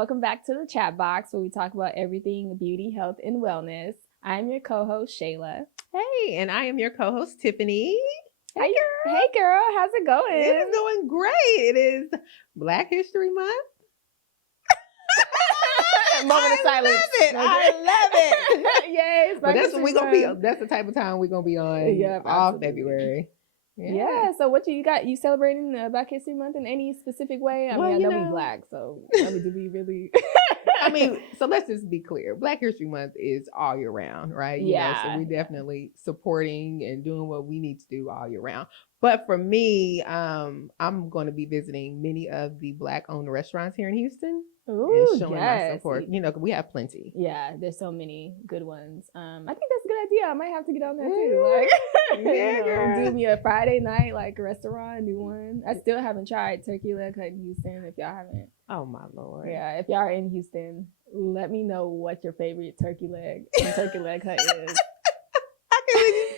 welcome back to the Chatbox where we talk about everything beauty, health, and wellness. I'm your co-host, Shayla. Hey, and I am your co-host, Tiffany. Hey, girl, how's it going? It is going great. It is Black History Month. Moment of silence. I love it. Yay! But that's what we're gonna be. That's the type of time we're gonna be on all February. Yeah. So what you got? You celebrating Black History Month in any specific way? I mean, I know we Black, so I mean, do we really? I mean, so let's just be clear. Black History Month is all year round, right? You know, so we're definitely supporting and doing what we need to do all year round. But for me, I'm going to be visiting many of the Black-owned restaurants here in Houston. Ooh, and showing my support. You know, we have plenty. Yeah, there's so many good ones. I think that's a good idea. I might have to get on there too. Like, do me a Friday night like restaurant, new one. I still haven't tried turkey leg cut in Houston. If y'all haven't, oh my Lord. Yeah, if y'all are in Houston, let me know what your favorite turkey leg cut is.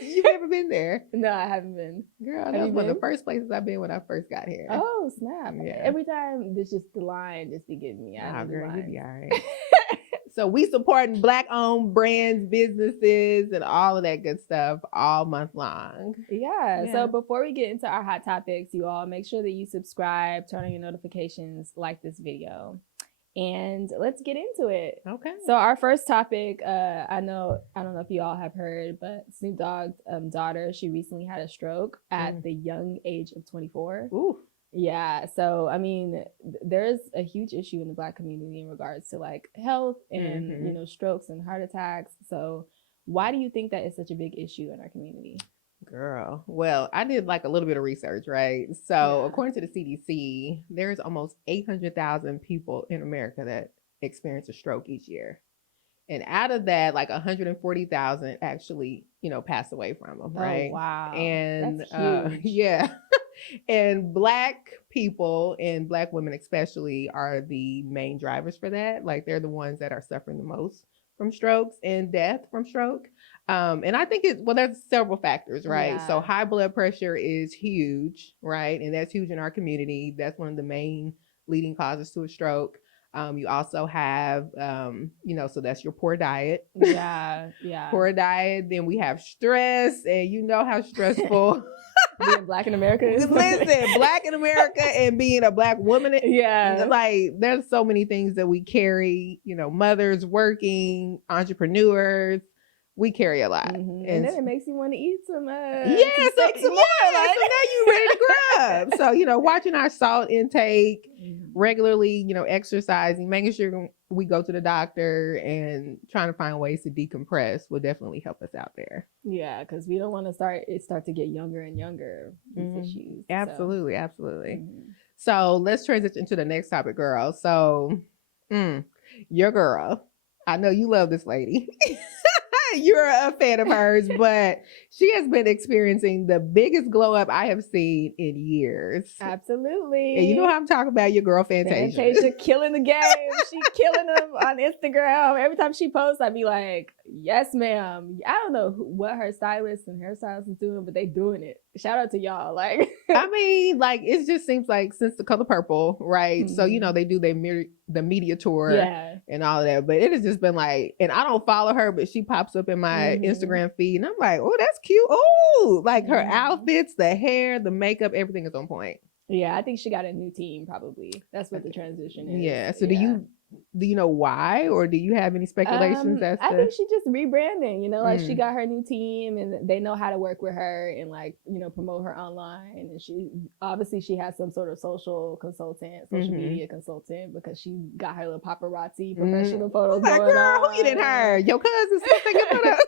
You've never been there? No, I haven't been. Girl, that's one of the first places I've been when I first got here. Oh, snap. Yeah. Every time, it's just the line just be getting me out. Girl, you'll be all right. So we supporting Black-owned brands, businesses, and all of that good stuff all month long. Yeah. So before we get into our hot topics, you all make sure that you subscribe, turn on your notifications, like this video. And let's get into it. Okay. So our first topic, I don't know if you all have heard, but Snoop Dogg's daughter, she recently had a stroke at the young age of 24. Ooh. Yeah. So, I mean, there's a huge issue in the Black community in regards to like health and, you know, strokes and heart attacks. So why do you think that is such a big issue in our community? Girl, well, I did like a little bit of research, right? So according to the CDC, there's almost 800,000 people in America that experience a stroke each year. And out of that, like 140,000 actually, you know, pass away from them, right? Oh, wow. And that's huge. yeah. And Black people and Black women especially are the main drivers for that. Like they're the ones that are suffering the most from strokes and death from stroke. And I think there's several factors, right? Yeah. So high blood pressure is huge, right? And that's huge in our community. That's one of the main leading causes to a stroke. You also have, you know, so that's your poor diet. Yeah. Poor diet. Then we have stress, and you know how stressful being Black in America is. Listen, Black in America and being a Black woman. Yeah. Like there's so many things that we carry, you know, mothers, working, entrepreneurs. We carry a lot. And then it makes you want to eat some more. So now you're ready to grub. So, you know, watching our salt intake regularly, you know, exercising, making sure we go to the doctor and trying to find ways to decompress will definitely help us out there. Yeah, because we don't want to start to get younger and younger, these issues. Absolutely. So let's transition to the next topic, girl. So your girl, I know you love this lady. You're a fan of hers, but she has been experiencing the biggest glow up I have seen in years. Absolutely. And you know how I'm talking about your girl Fantasia. Fantasia killing the game. She killing them on Instagram. Every time she posts, I'd be like, yes, ma'am. I don't know what her stylist and hairstyles is doing, but they doing it. Shout out to y'all. Like, I mean, like, it just seems like since the color purple, right? So, you know, they do the media tour and all of that. But it has just been like, and I don't follow her, but she pops up in my Instagram feed. And I'm like, oh, that's cute. Oh, like her outfits, the hair, the makeup, everything is on point. Yeah, I think she got a new team probably. That's what the transition is. Yeah. So do you know why, or do you have any speculations as to? I think she just rebranding, you know, like she got her new team and they know how to work with her and like, you know, promote her online. And she has some sort of social media consultant because she got her little paparazzi professional photos going girl, on. Who you didn't hire? Your cousin's taking photos.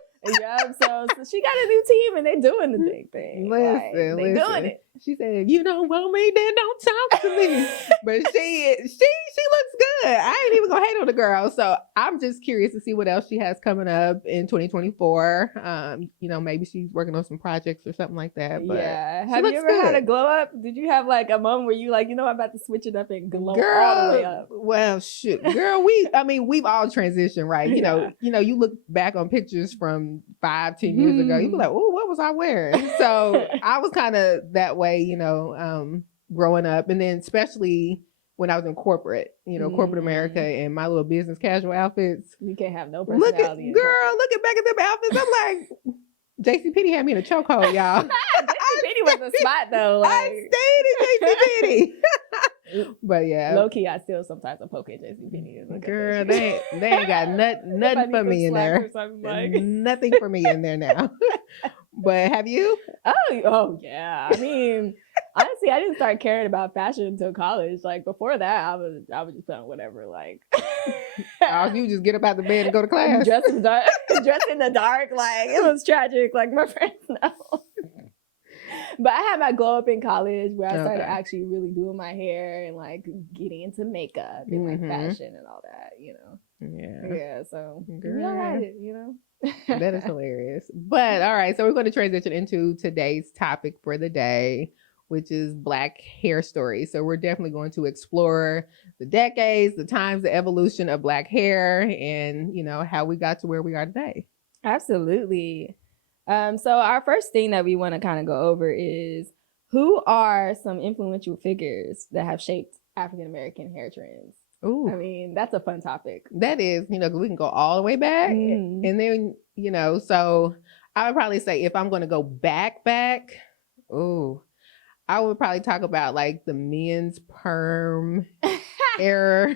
Yeah, so she got a new team and they doing the big thing. Listen. Doing it. She said, if you don't want me, then don't talk to me. But she looks good. I ain't even gonna hate on the girl. So I'm just curious to see what else she has coming up in 2024. You know, maybe she's working on some projects or something like that. But yeah. Have you ever had a glow up? Did you have like a moment where you like, you know, I'm about to switch it up and glow all the way up? Well, shit, girl. We've all transitioned, right? You know, you look back on pictures from 5-10 years ago, you be like, oh, what was I wearing? So I was kind of that way, you know, growing up. And then especially when I was in corporate, corporate America, and my little business casual outfits. You can't have no personality. Looking back at them outfits, I'm like, JCPenney had me in a chokehold, y'all. JCPenney was a spot though. I stayed in JCPenney. But yeah, low key, I still sometimes I poke at JCPenney. Girl, they ain't got nothing for me in there. Nothing for me in there now. But have you? Oh yeah. I mean, honestly, I didn't start caring about fashion until college. Like before that, I was just put on whatever. Like, you just get up out the bed and go to class. Dressed in the dark. Like it was tragic. Like my friends know. But I had my glow up in college where I started actually really doing my hair and like getting into makeup and like fashion and all that, Yeah. So I had it, That is hilarious. But all right, so we're going to transition into today's topic for the day, which is Black hair stories. So we're definitely going to explore the decades, the times, the evolution of Black hair, and how we got to where we are today. Absolutely. So our first thing that we want to kind of go over is who are some influential figures that have shaped African American hair trends. Ooh. I mean, that's a fun topic. That is, we can go all the way back. And then, so I would probably say if I'm going to go back, I would probably talk about like the men's perm era.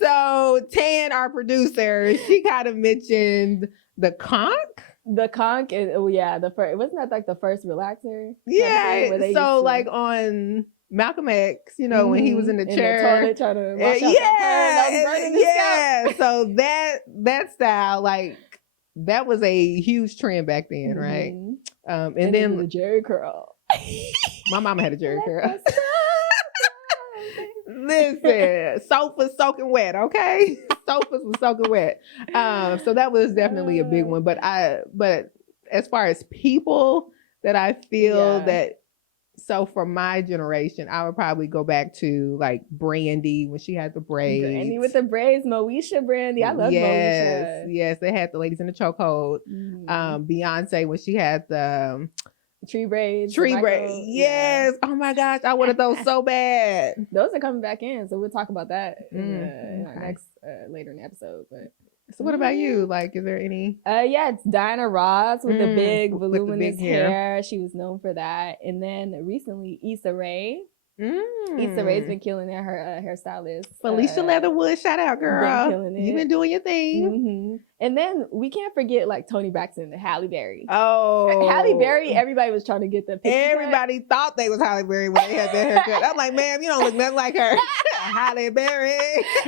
So Tan, our producer, she kind of mentioned the conch. The conch, and the first, wasn't that like the first relaxer? Yeah, so like on Malcolm X, when he was in the chair, the toilet trying to wash out so that style, like that was a huge trend back then, right? And then the Jerry curl. My mama had a Jerry curl. Listen, sofas soaking wet, okay? Sofas was soaking wet. So that was definitely a big one. But as far as people that I feel that, so for my generation, I would probably go back to like Brandy when she had the braids. Brandy with the braids, Moesha Brandy. I love Moesha. Yes, they had the ladies in the chokehold. Beyonce when she had the tree braids. Yes. Oh my gosh, I wanted those so bad. Those are coming back in, so we'll talk about that in our next later in the episode. But so what about you? Like, is there any? It's Diana Ross with the big voluminous hair. She was known for that. And then recently, Issa Rae. Issa Rae's been killing it. Her hairstylist. Felicia Leatherwood, shout out, girl. You've been doing your thing. And then we can't forget like Toni Braxton and Halle Berry. Oh, Halle Berry, everybody was trying to get the picture. Everybody thought they was Halle Berry when they had their haircut. I'm like, ma'am, you don't look nothing like her. Halle Berry.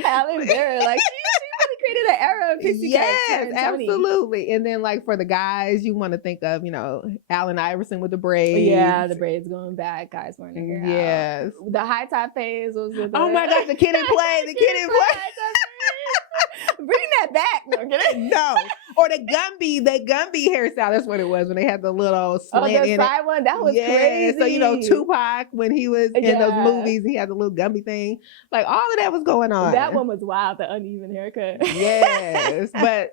Halle Berry, like she really created an era of pixie cuts. Yes, absolutely. And then like for the guys, you want to think of, Allen Iverson with the braids. Yeah, the braids going back, guys wearing their hair yes. out. The high top phase was with oh my gosh, the kid and play. The kid and play. Bring that back. No, get it? No. Or the Gumby hairstyle. That's what it was when they had the little slant in side it. one. That was crazy. So, Tupac, when he was in those movies, he had the little Gumby thing. Like, all of that was going on. That one was wild, the uneven haircut. Yes. But,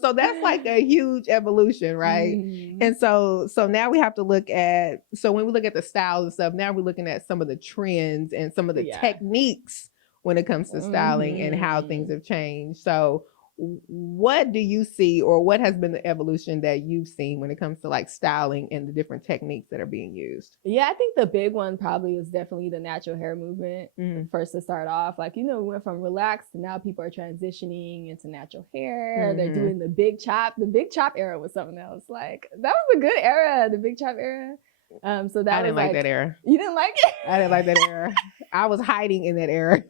so that's like a huge evolution, right? And so now we have to look at, so when we look at the styles and stuff, now we're looking at some of the trends and some of the techniques when it comes to styling and how things have changed. So what do you see, or what has been the evolution that you've seen when it comes to like styling and the different techniques that are being used? Yeah, I think the big one probably was definitely the natural hair movement. First to start off, like, we went from relaxed to now people are transitioning into natural hair. They're doing the big chop. The big chop era was something else. Like, that was a good era, the big chop era. So that I didn't like that era. You didn't like it? I didn't like that era. I was hiding in that era.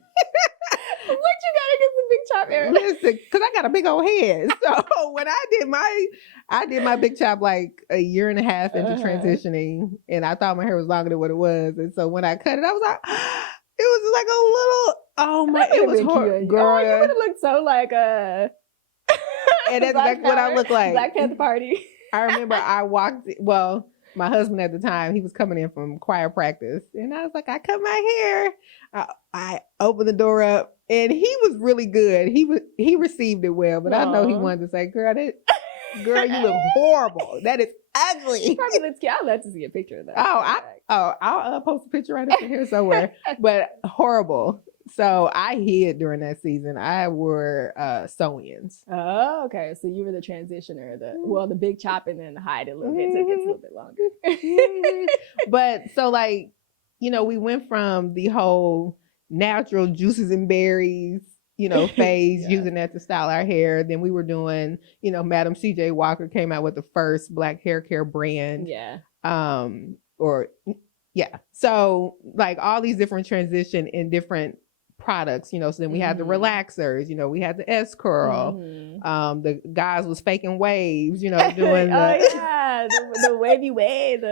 What you got against the big chop era? Listen, because I got a big old head. So when I did my big chop like a year and a half into transitioning, and I thought my hair was longer than what it was. And so when I cut it, I was like, it was like a little, oh my, it was horrible. Girl, you would have looked so like and that's exactly what I look like. Black Panther Party. I remember I walked, my husband at the time, he was coming in from choir practice, and I was like, I cut my hair. I opened the door up, and he was really good. He received it well, but I know he wanted to say, girl, Girl, you look horrible. That is ugly. Probably looks cute. I'd love to see a picture of that. I'll post a picture right up in here somewhere. But horrible. So I hid during that season. I wore sew-ins. Oh, okay. So you were the transitioner, the big chop and then hide it a little bit so it gets a little bit longer. But so like, we went from the whole natural juices and berries, phase, using that to style our hair. Then we were doing, Madam CJ Walker came out with the first Black hair care brand. Yeah. So like all these different transition in different products, so then we had the relaxers, we had the S curl. The guys was faking waves, doing the wavy wave.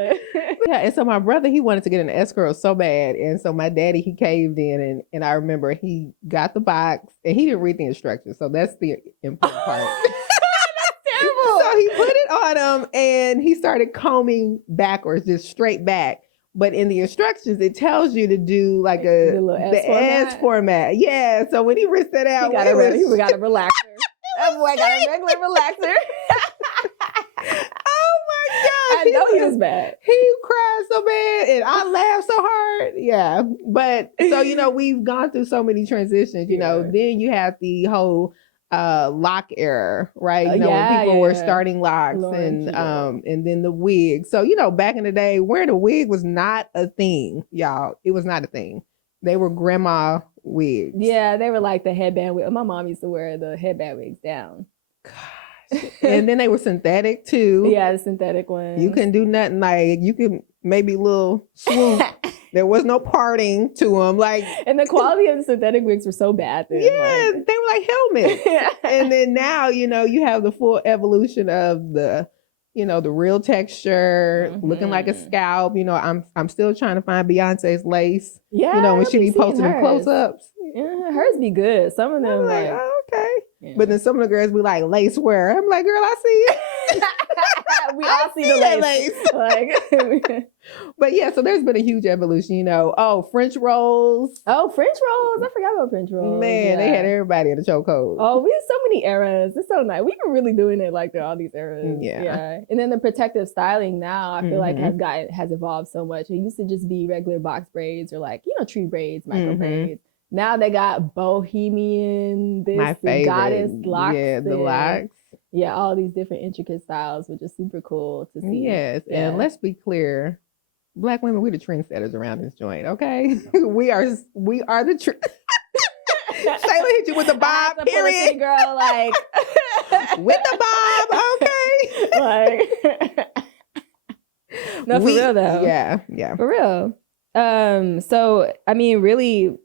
And so my brother, he wanted to get an S curl so bad, and so my daddy, he caved in, and I remember he got the box and he didn't read the instructions, so that's the important part. That's terrible. So he put it on him and he started combing backwards, just straight back. But in the instructions, it tells you to do like the S format. Yeah. So when he ripped that out, he got a relaxer. That boy got a regular relaxer. Oh my gosh. I know he was bad. He cried so bad and I laughed so hard. Yeah. But so, we've gone through so many transitions, then you have the whole lock era, right? When people were starting locks and then the wig. So, back in the day, wearing a wig was not a thing, y'all. It was not a thing. They were grandma wigs. Yeah, they were like the headband wig. My mom used to wear the headband wigs down. Gosh. And then they were synthetic too. Yeah, the synthetic ones. You couldn't do nothing, like you could maybe little swoop. There was no parting to them, and the quality of the synthetic wigs were so bad then. Yeah, they were like helmets. And then now, you have the full evolution of the real texture, looking like a scalp. I'm still trying to find Beyonce's lace. Yeah, when she be posting them close-ups. Yeah, hers be good. Some of them like, oh, okay. Yeah. But then some of the girls be like lace wear. I'm like, girl, I see it. We all see the lace. But yeah, so there's been a huge evolution, French rolls. Oh, French rolls. I forgot about French rolls. Man, they had everybody in the chokehold. Oh, we have so many eras. It's so nice. We've been really doing it like through all these eras. Yeah. And then the protective styling now, I feel like has evolved so much. It used to just be regular box braids or tree braids, micro braids. Now they got bohemian, my favorite. Goddess locks. Yeah, the locks. Yeah, all these different intricate styles, which is super cool to see. Yes, and let's be clear, Black women, we the trendsetters around this joint. Okay, we are the Shayla hit you with the bob, period, girl. Like with the bob. Okay, no, for real though. Yeah, for real. So I mean, really,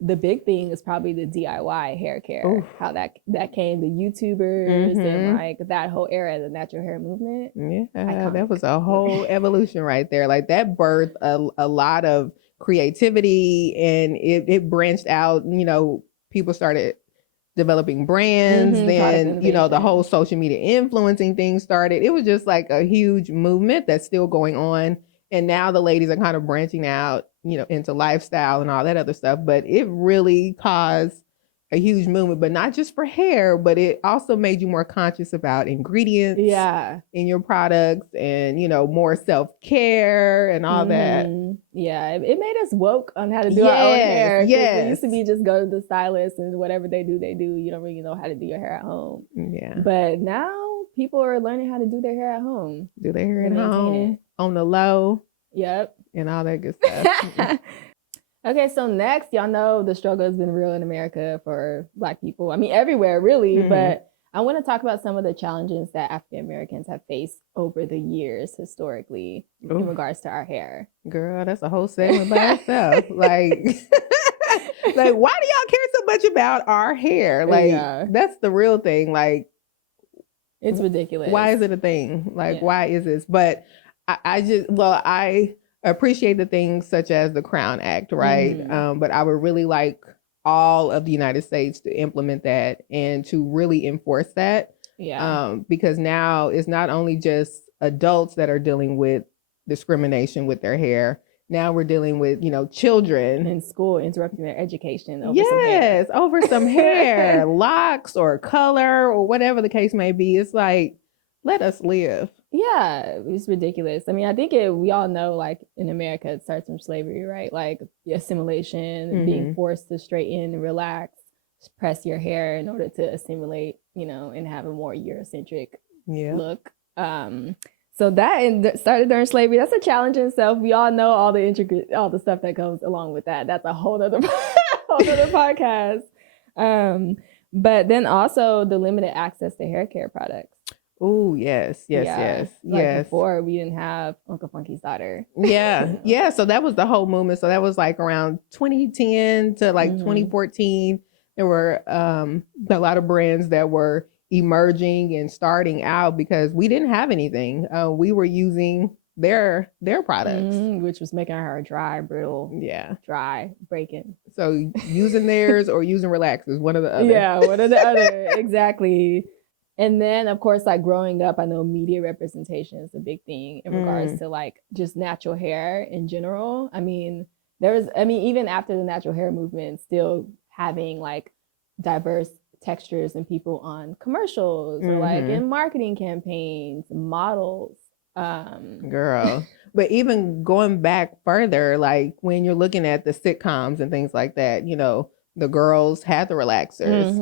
the big thing is probably the DIY hair care. Oof. How that came, the YouTubers and like that whole era, the natural hair movement. Yeah, that was a whole evolution right there. Like that birthed a lot of creativity, and it branched out. People started developing brands. Then the whole social media influencing thing started. It was just like a huge movement that's still going on. And now the ladies are kind of branching out, into lifestyle and all that other stuff. But it really caused a huge movement, but not just for hair, but it also made you more conscious about ingredients in your products and, more self-care and all that. Yeah, it made us woke on how to do our own hair. It used to be just go to the stylist and whatever they do. You don't really know how to do your hair at home. Yeah. But now people are learning how to do their hair at home. Do their hair at home, on the low. Yep. And all that good stuff. Okay, so next, y'all know the struggle has been real in America for Black people. I mean, everywhere, really. But I want to talk about some of the challenges that African Americans have faced over the years historically in regards to our hair. Girl, that's a whole segment by itself. Like, why do y'all care so much about our hair? Like, that's the real thing. Like, it's ridiculous. Why is it a thing? Like, why is this? But I appreciate the things such as the Crown Act, right? But I would really like all of the United States to implement that and to really enforce that. Because now it's not only just adults that are dealing with discrimination with their hair. Now we're dealing with, children in school interrupting their education over some hair, locks or color or whatever the case may be. It's like, Let us live. Yeah, it's ridiculous. I mean, I think we all know, like, in America, it starts from slavery, right? Like, assimilation, being forced to straighten, relax, press your hair in order to assimilate, and have a more Eurocentric look. So that started during slavery. That's a challenge in itself. We all know all the stuff that goes along with that. That's a whole other podcast. But then also the limited access to hair care products. Oh, yes. Like before, we didn't have Uncle Funky's daughter. Yeah. So that was the whole movement. So that was like around 2010 to like 2014. There were a lot of brands that were emerging and starting out because we didn't have anything. We were using their products, which was making our hair dry, brittle, dry, breaking. So using theirs or using relaxers, one or the other. Yeah, one or the other. Exactly. And then, of course, like growing up, I know media representation is a big thing in regards to like just natural hair in general. I mean, even after the natural hair movement, still having like diverse textures and people on commercials or like in marketing campaigns, models. Girl. But even going back further, like when you're looking at the sitcoms and things like that, the girls had the relaxers.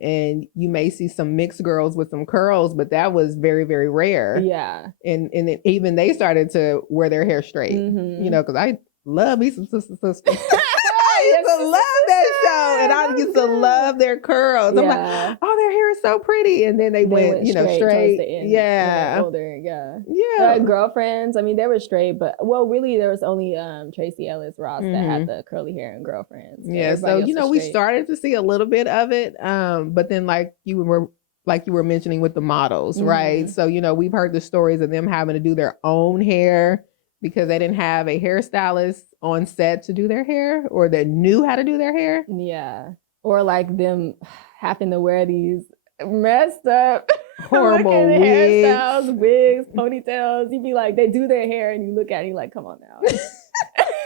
And you may see some mixed girls with some curls, but that was very, very rare. Yeah. And even they started to wear their hair straight, because I love me some sister. I used to love that show, and I used to love their curls. I'm like, oh, their hair is so pretty. And then they went straight. The end, yeah. Older, yeah. Girlfriends. I mean, they were straight, but really, there was only Tracy Ellis Ross that had the curly hair and Girlfriends. Yeah. So we started to see a little bit of it, but then like you were mentioning with the models, right? So we've heard the stories of them having to do their own hair because they didn't have a hairstylist on set to do their hair or that knew how to do their hair. Yeah. Or like them having to wear these messed up horrible hairstyles, wigs, ponytails. You'd be like, they do their hair and you look at it, you're like, come on now.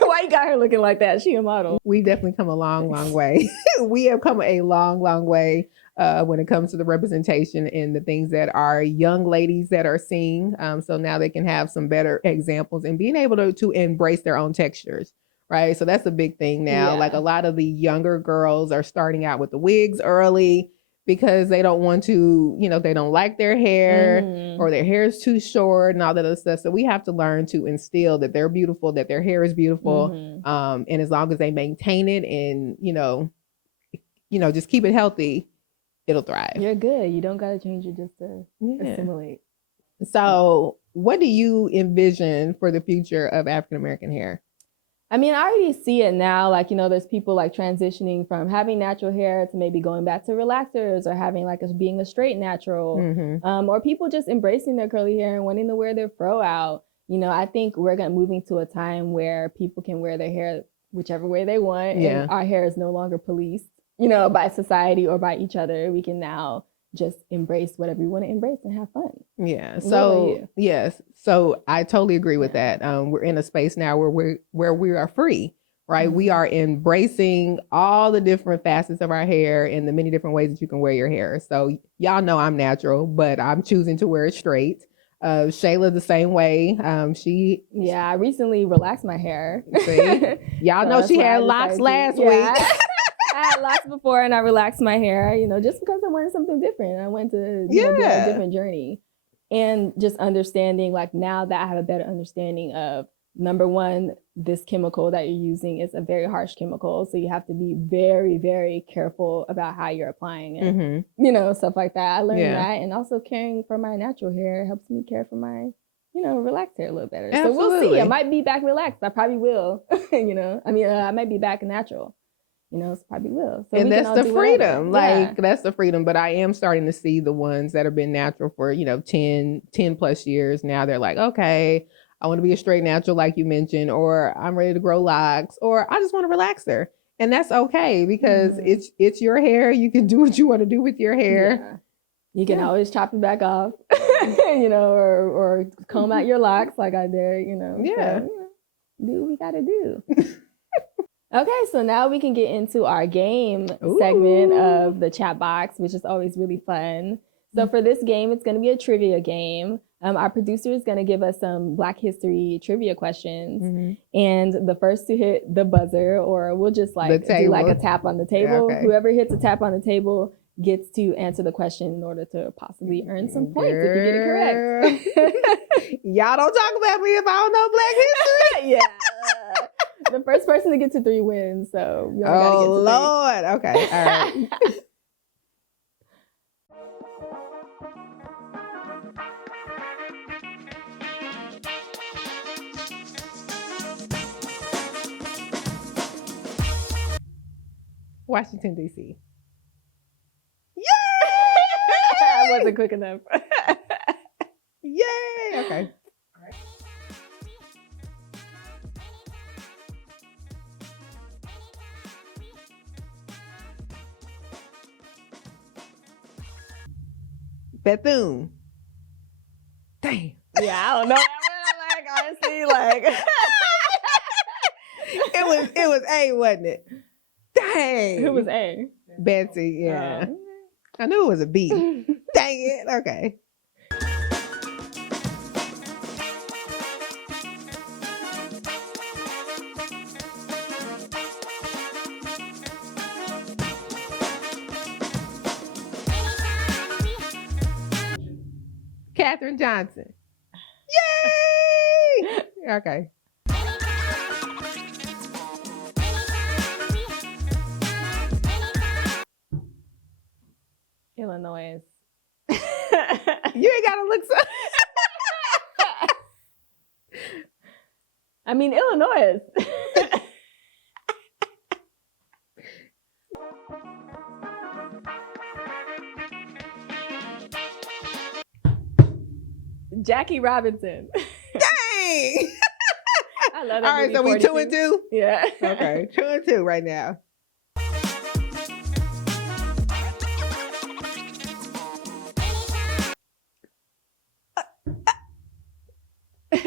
Why you got her looking like that? She a model. We've definitely come a long, long way. We have come a long, long way when it comes to the representation and the things that our young ladies that are seeing. So now they can have some better examples and being able to embrace their own textures. Right. So that's a big thing now. Yeah. Like a lot of the younger girls are starting out with the wigs early because they don't want to, they don't like their hair or their hair is too short and all that other stuff. So we have to learn to instill that they're beautiful, that their hair is beautiful. And as long as they maintain it and, just keep it healthy, it'll thrive. You're good. You don't got to change it just to assimilate. So what do you envision for the future of African-American hair? I mean, I already see it now. Like, there's people like transitioning from having natural hair to maybe going back to relaxers or having like being a straight natural, or people just embracing their curly hair and wanting to wear their fro out. I think we're moving to a time where people can wear their hair whichever way they want. Yeah. And our hair is no longer policed, by society or by each other. We can now just embrace whatever you want to embrace and have fun. Yeah. So yes. So I totally agree with that. We're in a space now where we are free, right? We are embracing all the different facets of our hair and the many different ways that you can wear your hair. So y'all know I'm natural, but I'm choosing to wear it straight. Shayla the same way. I recently relaxed my hair. See? Y'all know she had locks last week. I had locks before and I relaxed my hair, just because I wanted something different. I went to be on a different journey. And just understanding, like now that I have a better understanding of, number one, this chemical that you're using is a very harsh chemical. So you have to be very, very careful about how you're applying it, stuff like that. I learned that. And also caring for my natural hair helps me care for my, relaxed hair a little better. Absolutely. So we'll see. I might be back relaxed. I probably will, I might be back natural. Probably will. So and that's the freedom. That's the freedom. But I am starting to see the ones that have been natural for, 10 plus years. Now they're like, okay, I want to be a straight natural, like you mentioned, or I'm ready to grow locks, or I just want to relax there. And that's okay because it's your hair. You can do what you want to do with your hair. Yeah. You can always chop it back off, or comb out your locks like I did, Yeah. So, do what we got to do. Okay, so now we can get into our game segment of the chat box, which is always really fun. So for this game, it's going to be a trivia game. Our producer is going to give us some Black history trivia questions. And the first to hit the buzzer, or we'll just like do like a tap on the table. Yeah, okay. Whoever hits a tap on the table gets to answer the question in order to possibly earn some points if you get it correct. Y'all don't talk about me if I don't know Black history. Yeah. The first person to get to 3 wins. So you only gotta get to 3. Lord. Okay. All right. Washington, D.C. Yay! I wasn't quick enough. Yay! Okay. Bethune. Damn. Yeah, I don't know. Like, honestly, like it was A, wasn't it? Dang. Who was A? Betsy, yeah. I knew it was a B. Dang it. Okay. Katherine Johnson. Yay! Okay. Illinois. You ain't gotta look so. I mean, Illinois. Jackie Robinson. Dang! I love that. All right, so we 2 and 2? Yeah. Okay, 2 and 2 right now.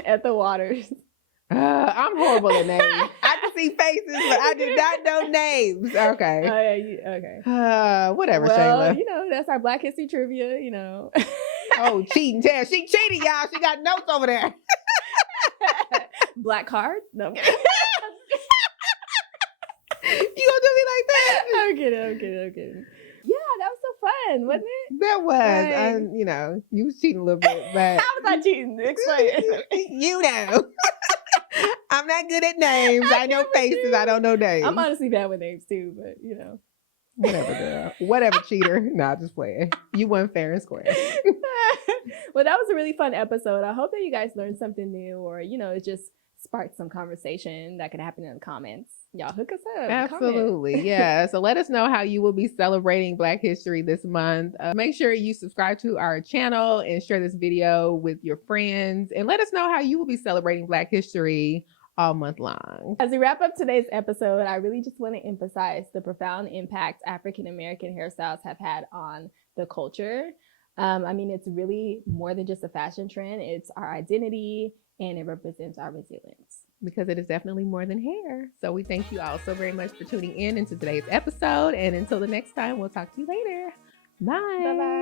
Ethel Waters. I'm horrible at names. I can see faces, but I do not know names. Okay. Yeah, okay. Whatever, well, Shayla. You know, that's our Black history trivia, you know. Oh, cheating. Tell. She cheated, y'all. She got notes over there. Black card? No. You gonna do me like that? I'm kidding. Yeah, that was so fun, wasn't it? That was. Right. You know, you was cheating a little bit, but how was I cheating? Explain. You know. I'm not good at names. I know faces. I don't know names. I'm honestly bad with names too, but you know. Whatever, girl. Whatever, cheater. Nah, just playing. You won fair and square. Well, that was a really fun episode. I hope that you guys learned something new, or, you know, it just sparked some conversation that could happen in the comments. Y'all hook us up. Absolutely. Yeah. So let us know how you will be celebrating Black History this month. Make sure you subscribe to our channel and share this video with your friends. And let us know how you will be celebrating Black History all month long. As we wrap up today's episode, I really just want to emphasize the profound impact African-American hairstyles have had on the culture. I mean, it's really more than just a fashion trend. It's our identity, and it represents our resilience. Because it is definitely more than hair. So we thank you all so very much for tuning in into today's episode. And until the next time, we'll talk to you later. Bye. Bye-bye.